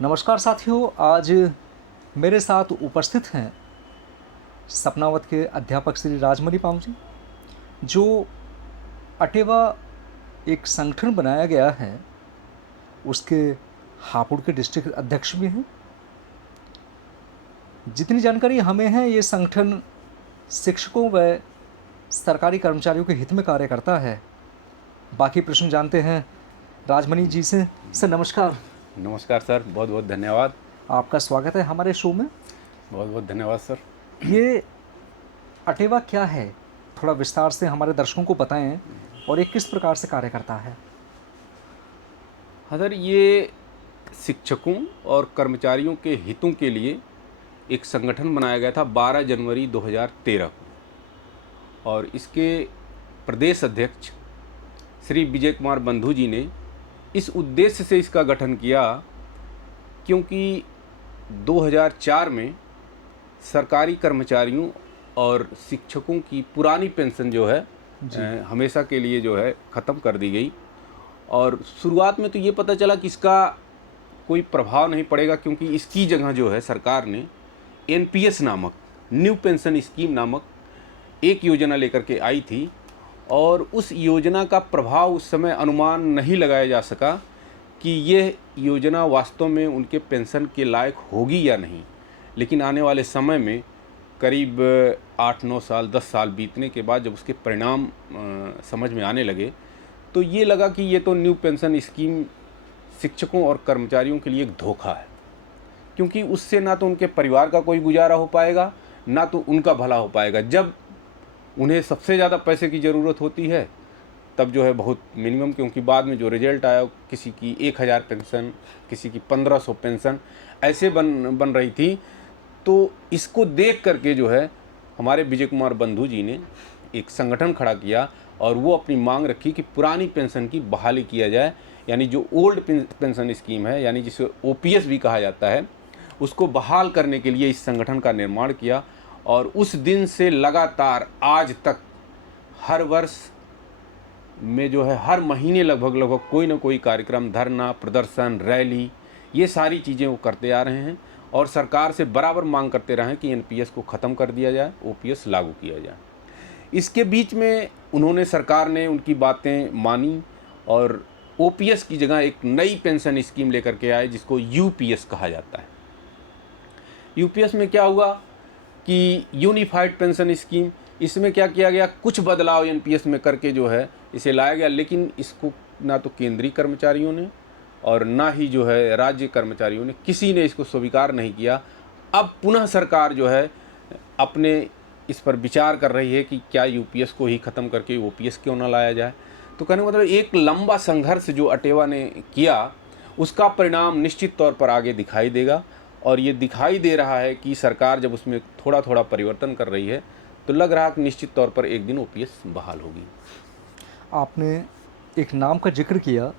नमस्कार साथियों, आज मेरे साथ उपस्थित हैं सपनावत के अध्यापक श्री राजमणि पाम जी, जो अटेवा एक संगठन बनाया गया है, उसके हापुड़ के डिस्ट्रिक्ट अध्यक्ष भी हैं। जितनी जानकारी हमें है, ये संगठन शिक्षकों व सरकारी कर्मचारियों के हित में कार्य करता है। बाकी प्रश्न जानते हैं राजमणि जी से। सर नमस्कार। नमस्कार सर, बहुत बहुत धन्यवाद। आपका स्वागत है हमारे शो में। बहुत बहुत धन्यवाद सर। ये अटेवा क्या है, थोड़ा विस्तार से हमारे दर्शकों को बताएं और ये किस प्रकार से कार्य करता है। सर, ये शिक्षकों और कर्मचारियों के हितों के लिए एक संगठन बनाया गया था 12 जनवरी 2013 को, और इसके प्रदेश अध्यक्ष श्री विजय कुमार बंधु जी ने इस उद्देश्य से इसका गठन किया क्योंकि 2004 में सरकारी कर्मचारियों और शिक्षकों की पुरानी पेंशन जो है हमेशा के लिए जो है ख़त्म कर दी गई। और शुरुआत में तो ये पता चला कि इसका कोई प्रभाव नहीं पड़ेगा, क्योंकि इसकी जगह जो है सरकार ने एनपीएस नामक न्यू पेंशन स्कीम नामक एक योजना लेकर के आई थी, और उस योजना का प्रभाव उस समय अनुमान नहीं लगाया जा सका कि यह योजना वास्तव में उनके पेंशन के लायक होगी या नहीं। लेकिन आने वाले समय में करीब 8-9 साल 10 साल बीतने के बाद जब उसके परिणाम समझ में आने लगे, तो ये लगा कि ये तो न्यू पेंशन स्कीम शिक्षकों और कर्मचारियों के लिए एक धोखा है, क्योंकि उससे ना तो उनके परिवार का कोई गुजारा हो पाएगा, ना तो उनका भला हो पाएगा। जब उन्हें सबसे ज़्यादा पैसे की ज़रूरत होती है तब जो है बहुत मिनिमम, क्योंकि बाद में जो रिजल्ट आया किसी की 1000 पेंशन, किसी की 1500 पेंशन ऐसे बन रही थी। तो इसको देख करके जो है हमारे विजय कुमार बंधु जी ने एक संगठन खड़ा किया और वो अपनी मांग रखी कि पुरानी पेंशन की बहाली किया जाए, यानी जो ओल्ड पेंशन स्कीम है, यानी जिसे ओपीएस भी कहा जाता है, उसको बहाल करने के लिए इस संगठन का निर्माण किया। और उस दिन से लगातार आज तक हर वर्ष में जो है हर महीने लगभग कोई ना कोई कार्यक्रम, धरना, प्रदर्शन, रैली, ये सारी चीज़ें वो करते आ रहे हैं और सरकार से बराबर मांग करते रहे हैं कि एनपीएस को ख़त्म कर दिया जाए, ओपीएस लागू किया जाए। इसके बीच में सरकार ने उनकी बातें मानी और ओपीएस की जगह एक नई पेंशन स्कीम लेकर के आए जिसको यूपीएस कहा जाता है। यूपीएस में क्या हुआ कि यूनिफाइड पेंशन स्कीम, इसमें क्या किया गया, कुछ बदलाव एनपीएस में करके जो है इसे लाया गया, लेकिन इसको ना तो केंद्रीय कर्मचारियों ने और ना ही जो है राज्य कर्मचारियों ने, किसी ने इसको स्वीकार नहीं किया। अब पुनः सरकार जो है अपने इस पर विचार कर रही है कि क्या यूपीएस को ही ख़त्म करके ओपीएस क्यों ना लाया जाए। तो कहने का मतलब एक लंबा संघर्ष जो अटेवा ने किया, उसका परिणाम निश्चित तौर पर आगे दिखाई देगा। और ये दिखाई दे रहा है कि सरकार जब उसमें थोड़ा थोड़ा परिवर्तन कर रही है, तो लग रहा है कि निश्चित तौर पर एक दिन ओपीएस बहाल होगी। आपने एक नाम का जिक्र किया,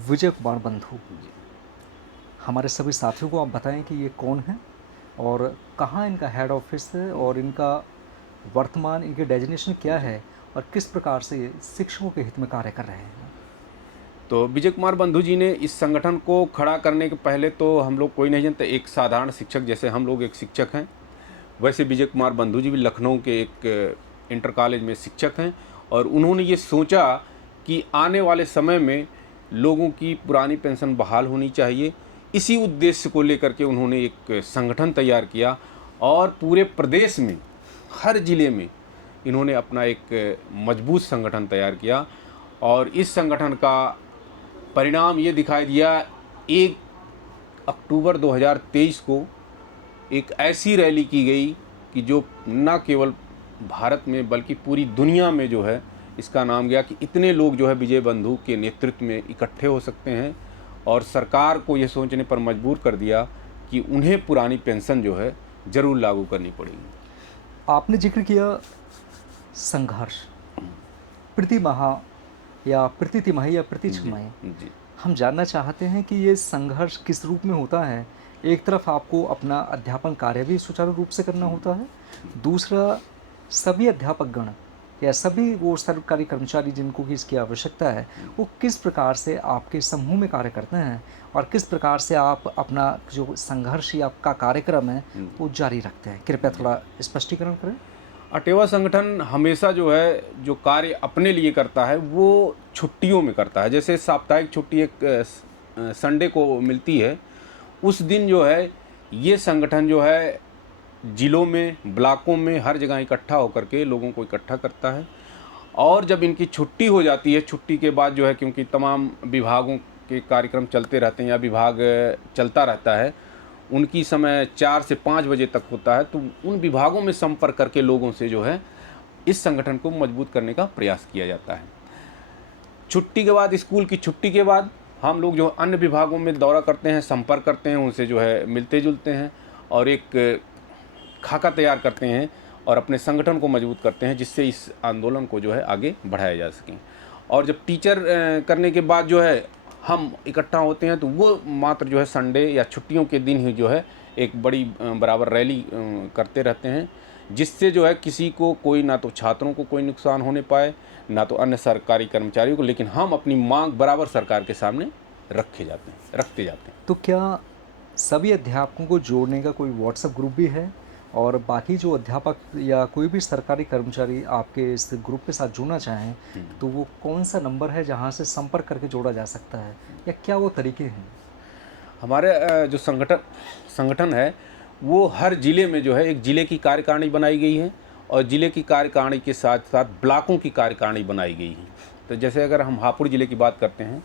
विजय कुमार बंधु। हमारे सभी साथियों को आप बताएं कि ये कौन है और कहाँ इनका हेड ऑफिस है और इनका वर्तमान इनके डेजिग्नेशन क्या है और किस प्रकार से ये शिक्षकों के हित में कार्य कर रहे हैं। तो विजय कुमार बंधु जी ने इस संगठन को खड़ा करने के पहले तो हम लोग कोई नहीं जानते, एक साधारण शिक्षक, जैसे हम लोग एक शिक्षक हैं, वैसे विजय कुमार बंधु जी भी लखनऊ के एक इंटर कॉलेज में शिक्षक हैं। और उन्होंने ये सोचा कि आने वाले समय में लोगों की पुरानी पेंशन बहाल होनी चाहिए। इसी उद्देश्य को लेकर के उन्होंने एक संगठन तैयार किया और पूरे प्रदेश में हर ज़िले में इन्होंने अपना एक मजबूत संगठन तैयार किया। और इस संगठन का परिणाम ये दिखाई दिया, 1 अक्टूबर 2023 को एक ऐसी रैली की गई कि जो न केवल भारत में बल्कि पूरी दुनिया में जो है इसका नाम गया कि इतने लोग जो है विजय बंधु के नेतृत्व में इकट्ठे हो सकते हैं। और सरकार को ये सोचने पर मजबूर कर दिया कि उन्हें पुरानी पेंशन जो है ज़रूर लागू करनी पड़ेगी। आपने जिक्र किया संघर्ष, प्रति माह या प्रति तिमाही या प्रति छमाही, हम जानना चाहते हैं कि ये संघर्ष किस रूप में होता है। एक तरफ आपको अपना अध्यापन कार्य भी सुचारू रूप से करना होता है, दूसरा सभी अध्यापक गण या सभी वो सरकारी कर्मचारी जिनको कि इसकी आवश्यकता है, वो किस प्रकार से आपके समूह में कार्य करते हैं और किस प्रकार से आप अपना जो संघर्ष या आपका कार्यक्रम है वो जारी रखते हैं? कृपया थोड़ा स्पष्टीकरण करें। अटेवा संगठन हमेशा जो है जो कार्य अपने लिए करता है वो छुट्टियों में करता है। जैसे साप्ताहिक छुट्टी एक संडे को मिलती है, उस दिन जो है ये संगठन जो है जिलों में, ब्लॉकों में, हर जगह इकट्ठा होकर के लोगों को इकट्ठा करता है। और जब इनकी छुट्टी हो जाती है, छुट्टी के बाद जो है, क्योंकि तमाम विभागों के कार्यक्रम चलते रहते हैं या विभाग चलता रहता है, उनकी समय 4 से 5 बजे तक होता है, तो उन विभागों में संपर्क करके लोगों से जो है इस संगठन को मजबूत करने का प्रयास किया जाता है। छुट्टी के बाद, स्कूल की छुट्टी के बाद हम लोग जो अन्य विभागों में दौरा करते हैं, संपर्क करते हैं, उनसे जो है मिलते जुलते हैं और एक खाका तैयार करते हैं और अपने संगठन को मजबूत करते हैं, जिससे इस आंदोलन को जो है आगे बढ़ाया जा सके। और जब टीचर करने के बाद जो है हम इकट्ठा होते हैं, तो वो मात्र जो है संडे या छुट्टियों के दिन ही जो है एक बड़ी बराबर रैली करते रहते हैं, जिससे जो है किसी को कोई, ना तो छात्रों को कोई नुकसान होने पाए, ना तो अन्य सरकारी कर्मचारियों को, लेकिन हम अपनी मांग बराबर सरकार के सामने रखते जाते हैं। तो क्या सभी अध्यापकों को जोड़ने का कोई व्हाट्सएप ग्रुप भी है? और बाकी जो अध्यापक या कोई भी सरकारी कर्मचारी आपके इस ग्रुप के साथ जुड़ना चाहें, तो वो कौन सा नंबर है जहां से संपर्क करके जोड़ा जा सकता है, या क्या वो तरीके हैं? हमारे जो संगठन है वो हर ज़िले में जो है एक ज़िले की कार्यकारिणी बनाई गई है और ज़िले की कार्यकारिणी के साथ साथ ब्लॉकों की कार्यकारिणी बनाई गई है। तो जैसे अगर हम हापुड़ ज़िले की बात करते हैं,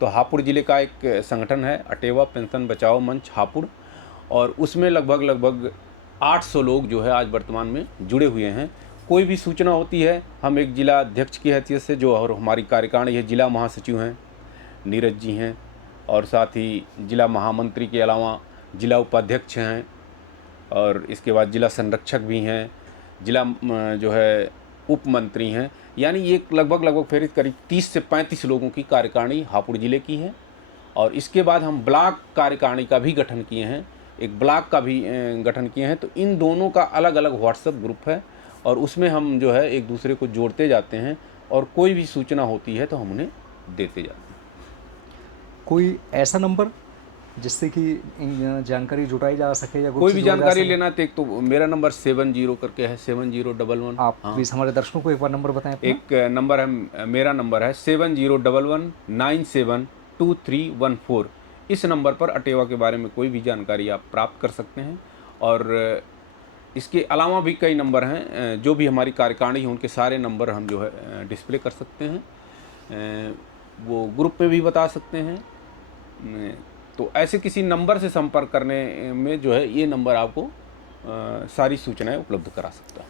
तो हापुड़ ज़िले का एक संगठन है अटेवा पेंशन बचाओ मंच हापुड़, और उसमें लगभग 800 लोग जो है आज वर्तमान में जुड़े हुए हैं। कोई भी सूचना होती है, हम एक जिला अध्यक्ष की हैसियत से, जो और हमारी कार्यकारिणी है, जिला महासचिव हैं नीरज जी हैं, और साथ ही जिला महामंत्री के अलावा जिला उपाध्यक्ष हैं, और इसके बाद जिला संरक्षक भी हैं, जिला जो है उप मंत्री हैं, यानी ये लगभग फिर करीब 30 से 35 लोगों की कार्यकारिणी हापुड़ ज़िले की है। और इसके बाद हम ब्लॉक कार्यकारिणी का भी गठन किए हैं, एक ब्लॉक का भी गठन किए हैं। तो इन दोनों का अलग अलग व्हाट्सएप ग्रुप है और उसमें हम जो है एक दूसरे को जोड़ते जाते हैं, और कोई भी सूचना होती है तो हम उन्हें देते जाते हैं। कोई ऐसा नंबर जिससे कि जानकारी जुटाई जा सके या कोई भी जानकारी लेना, तो एक तो मेरा नंबर 70 करके है, 7011। आप प्लीज़ हमारे दर्शकों को एक बार नंबर बताएं अपना। एक नंबर है, मेरा नंबर है 7011972314। इस नंबर पर अटेवा के बारे में कोई भी जानकारी आप प्राप्त कर सकते हैं। और इसके अलावा भी कई नंबर हैं, जो भी हमारी कार्यकारिणी है उनके सारे नंबर हम जो है डिस्प्ले कर सकते हैं, वो ग्रुप में भी बता सकते हैं। तो ऐसे किसी नंबर से संपर्क करने में जो है ये नंबर आपको सारी सूचनाएं उपलब्ध करा सकता है।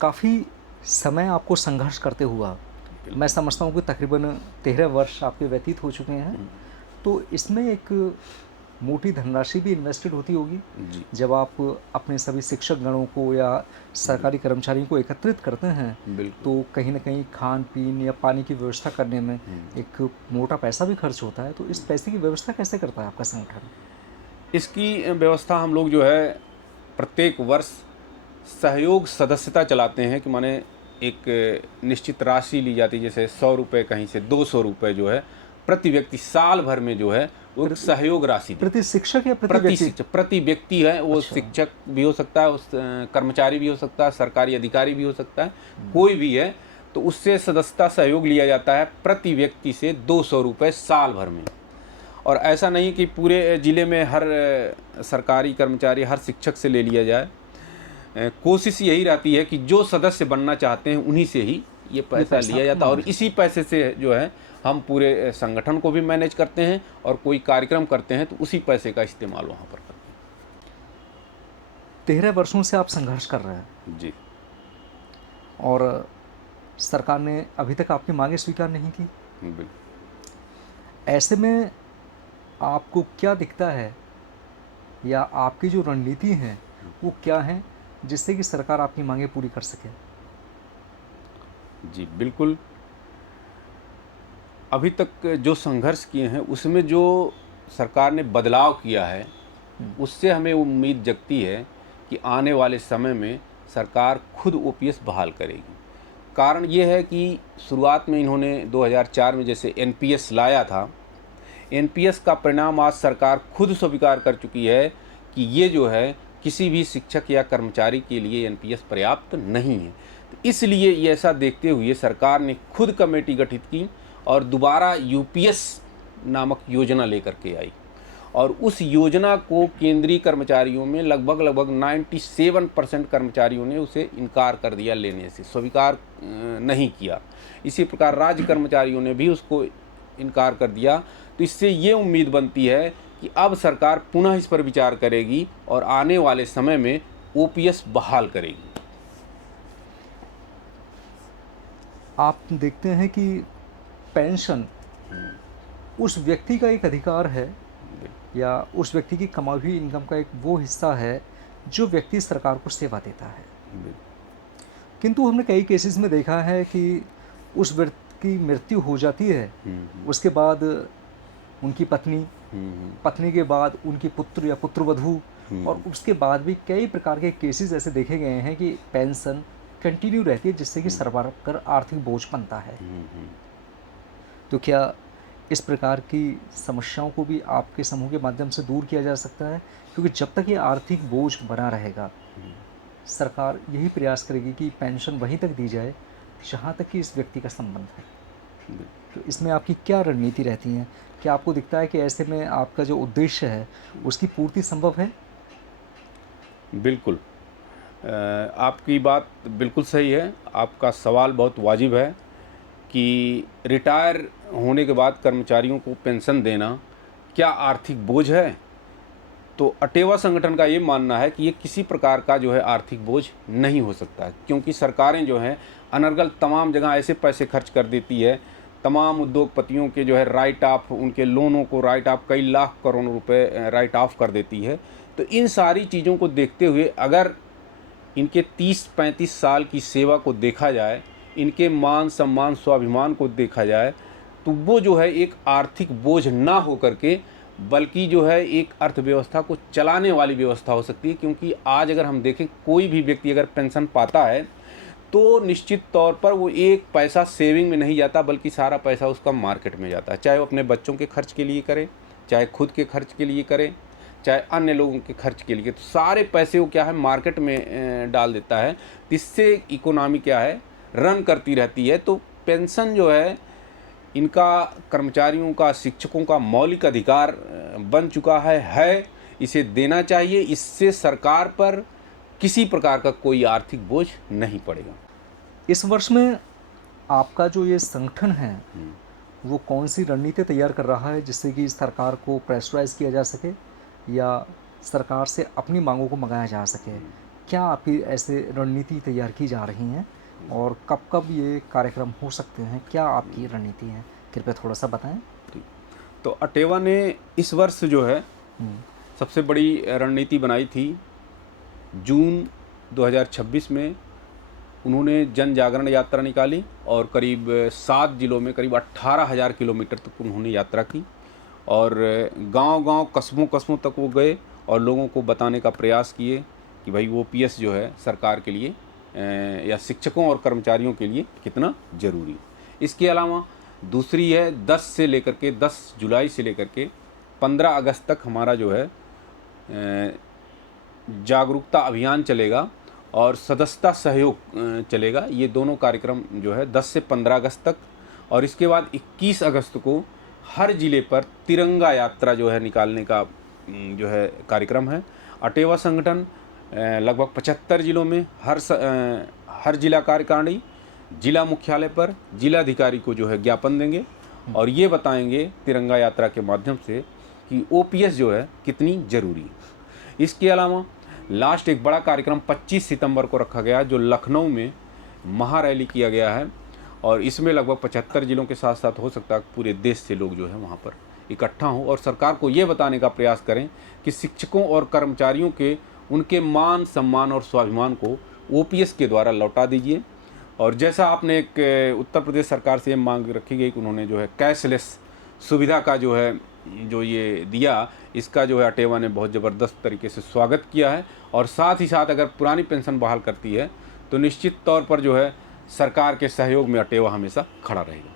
काफ़ी समय आपको संघर्ष करते हुआ, मैं समझता हूँ कि तकरीबन 13 वर्ष आपके व्यतीत हो चुके हैं, तो इसमें एक मोटी धनराशि भी इन्वेस्टेड होती होगी जी। जब आप अपने सभी शिक्षक गणों को या सरकारी कर्मचारियों को एकत्रित करते हैं, तो कहीं ना कहीं खान पीन या पानी की व्यवस्था करने में एक मोटा पैसा भी खर्च होता है। तो इस पैसे की व्यवस्था कैसे करता है आपका संगठन? इसकी व्यवस्था हम लोग जो है प्रत्येक वर्ष सहयोग सदस्यता चलाते हैं, कि माने एक निश्चित राशि ली जाती है, जैसे 100 रुपये कहीं से 200 रुपये जो है प्रति व्यक्ति साल भर में जो है वो सहयोग राशि प्रति शिक्षक या प्रति व्यक्ति है। वो अच्छा। शिक्षक भी हो सकता है, उस कर्मचारी भी हो सकता है, सरकारी अधिकारी भी हो सकता है, कोई भी है, तो उससे सदस्यता सहयोग लिया जाता है प्रति व्यक्ति से 200 रुपये साल भर में। और ऐसा नहीं कि पूरे ज़िले में हर सरकारी कर्मचारी, हर शिक्षक से ले लिया जाए। कोशिश यही रहती है कि जो सदस्य बनना चाहते हैं उन्हीं से ही ये पैसा लिया जाता है, और इसी पैसे से जो है हम पूरे संगठन को भी मैनेज करते हैं, और कोई कार्यक्रम करते हैं तो उसी पैसे का इस्तेमाल वहाँ पर करते हैं। 13 वर्षों से आप संघर्ष कर रहे हैं जी, और सरकार ने अभी तक आपकी मांगें स्वीकार नहीं की। बिल्कुल। ऐसे में आपको क्या दिखता है, या आपकी जो रणनीति है वो क्या है, जिससे कि सरकार आपकी मांगें पूरी कर सके? जी बिल्कुल, अभी तक जो संघर्ष किए हैं उसमें जो सरकार ने बदलाव किया है, उससे हमें उम्मीद जगती है कि आने वाले समय में सरकार खुद ओपीएस बहाल करेगी। कारण ये है कि शुरुआत में इन्होंने 2004 में जैसे एनपीएस लाया था, एनपीएस का परिणाम आज सरकार खुद स्वीकार कर चुकी है कि ये जो है किसी भी शिक्षक या कर्मचारी के लिए एनपीएस पर्याप्त नहीं है। तो इसलिए ये ऐसा देखते हुए सरकार ने खुद कमेटी गठित की और दोबारा यूपीएस नामक योजना लेकर के आई, और उस योजना को केंद्रीय कर्मचारियों में लगभग 97% कर्मचारियों ने उसे इनकार कर दिया लेने से, स्वीकार नहीं किया। इसी प्रकार राज्य कर्मचारियों ने भी उसको इनकार कर दिया। तो इससे ये उम्मीद बनती है कि अब सरकार पुनः इस पर विचार करेगी और आने वाले समय में ओपीएस बहाल करेगी। आप देखते हैं कि पेंशन उस व्यक्ति का एक अधिकार है या उस व्यक्ति की कमाई हुई इनकम का एक वो हिस्सा है जो व्यक्ति सरकार को सेवा देता है। किंतु हमने कई केसेस में देखा है कि उस व्यक्ति की मृत्यु हो जाती है, उसके बाद उनकी पत्नी के बाद उनकी पुत्र या पुत्रवधू, और उसके बाद भी कई प्रकार के केसेस ऐसे देखे गए हैं कि पेंशन कंटिन्यू रहती है, जिससे कि सरकार पर आर्थिक बोझ बनता है। तो क्या इस प्रकार की समस्याओं को भी आपके समूह के माध्यम से दूर किया जा सकता है? क्योंकि जब तक ये आर्थिक बोझ बना रहेगा, सरकार यही प्रयास करेगी कि पेंशन वहीं तक दी जाए जहाँ तक कि इस व्यक्ति का संबंध है। तो इसमें आपकी क्या रणनीति रहती है? क्या आपको दिखता है कि ऐसे में आपका जो उद्देश्य है उसकी पूर्ति संभव है? बिल्कुल, आपकी बात बिल्कुल सही है। आपका सवाल बहुत वाजिब है कि रिटायर होने के बाद कर्मचारियों को पेंशन देना क्या आर्थिक बोझ है? तो अटेवा संगठन का ये मानना है कि ये किसी प्रकार का जो है आर्थिक बोझ नहीं हो सकता, क्योंकि सरकारें जो हैं अनर्गल तमाम जगह ऐसे पैसे खर्च कर देती है, तमाम उद्योगपतियों के जो है राइट ऑफ, उनके लोनों को राइट ऑफ कई लाख करोड़ रुपए राइट ऑफ कर देती है। तो इन सारी चीज़ों को देखते हुए अगर इनके 30-35 साल की सेवा को देखा जाए, इनके मान सम्मान स्वाभिमान को देखा जाए, तो वो जो है एक आर्थिक बोझ ना हो करके बल्कि जो है एक अर्थव्यवस्था को चलाने वाली व्यवस्था हो सकती है। क्योंकि आज अगर हम देखें, कोई भी व्यक्ति अगर पेंशन पाता है तो निश्चित तौर पर वो एक पैसा सेविंग में नहीं जाता, बल्कि सारा पैसा उसका मार्केट में जाता है। चाहे वो अपने बच्चों के खर्च के लिए करे, चाहे खुद के खर्च के लिए करे, चाहे अन्य लोगों के खर्च के लिए, तो सारे पैसे वो क्या है मार्केट में डाल देता है। इससे इकोनॉमी क्या है रन करती रहती है। तो पेंशन जो है इनका कर्मचारियों का, शिक्षकों का मौलिक अधिकार बन चुका है, इसे देना चाहिए। इससे सरकार पर किसी प्रकार का कोई आर्थिक बोझ नहीं पड़ेगा। इस वर्ष में आपका जो ये संगठन है वो कौन सी रणनीति तैयार कर रहा है जिससे कि सरकार को प्रेशराइज किया जा सके या सरकार से अपनी मांगों को मंगाया जा सके? क्या आपकी ऐसे रणनीति तैयार की जा रही हैं और कब कब ये कार्यक्रम हो सकते हैं? क्या आपकी रणनीति है, कृपया थोड़ा सा बताएं। तो अटेवा ने इस वर्ष जो है सबसे बड़ी रणनीति बनाई थी। जून 2026 में उन्होंने जन जागरण यात्रा निकाली और करीब 7 जिलों में करीब 18,000 किलोमीटर तक उन्होंने यात्रा की और गांव-गांव, कस्बों तक वो गए और लोगों को बताने का प्रयास किए कि भाई वो ओपीएस जो है सरकार के लिए या शिक्षकों और कर्मचारियों के लिए कितना ज़रूरी है। इसके अलावा दूसरी है 10 जुलाई से लेकर के 15 अगस्त तक हमारा जो है जागरूकता अभियान चलेगा और सदस्यता सहयोग चलेगा। ये दोनों कार्यक्रम जो है 10 से 15 अगस्त तक, और इसके बाद 21 अगस्त को हर ज़िले पर तिरंगा यात्रा जो है निकालने का जो है कार्यक्रम है। अटेवा संगठन लगभग 75 जिलों में हर जिला कार्यकारिणी, जिला मुख्यालय पर जिलाधिकारी को जो है ज्ञापन देंगे और ये बताएंगे तिरंगा यात्रा के माध्यम से कि ओपीएस जो है कितनी ज़रूरी है। इसके अलावा लास्ट एक बड़ा कार्यक्रम 25 सितंबर को रखा गया जो लखनऊ में महारैली किया गया है और इसमें लगभग 75 जिलों के साथ साथ हो सकता है पूरे देश से लोग जो है वहाँ पर इकट्ठा हों और सरकार को ये बताने का प्रयास करें कि शिक्षकों और कर्मचारियों के उनके मान सम्मान और स्वाभिमान को ओपीएस के द्वारा लौटा दीजिए। और जैसा आपने एक उत्तर प्रदेश सरकार से मांग रखी गई कि उन्होंने जो है कैशलेस सुविधा का जो है जो ये दिया, इसका जो है अटेवा ने बहुत ज़बरदस्त तरीके से स्वागत किया है। और साथ ही साथ अगर पुरानी पेंशन बहाल करती है तो निश्चित तौर पर जो है सरकार के सहयोग में अटेवा हमेशा खड़ा रहेगा।